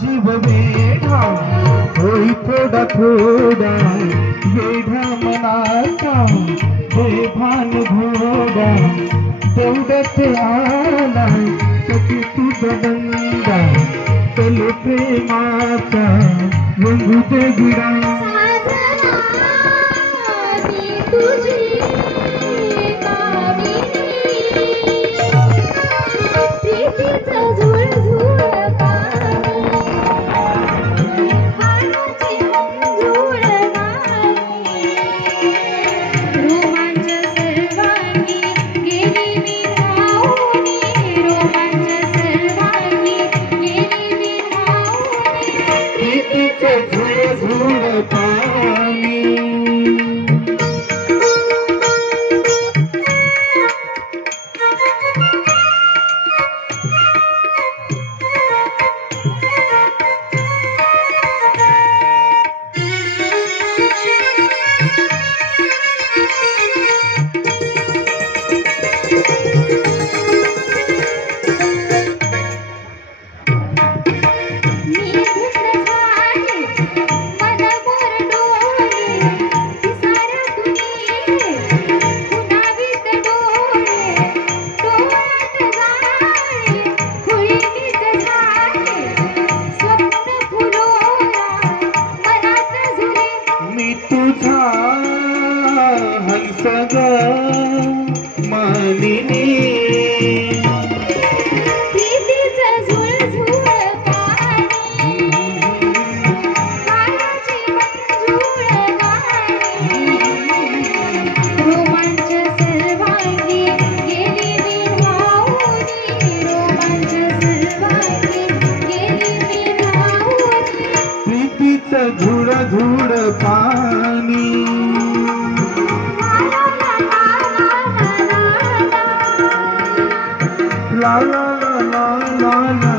जीव वेढा होई थोडा थोडा वेढा मनाचा बेभान घोडा तेवढ्यात आला सखी तुझा बंदा चल प्रेमाचा रंगू दे गिरा मानिनी प्रीतीचं झुळझुळ पाणी काळाची मंजूळ गाणी रोमांच सर्वांगी गेली विरहावनी रोमांच सर्वांगी गेली विरहावनी प्रीतीचं झुळझुळ पाणी la la la la la la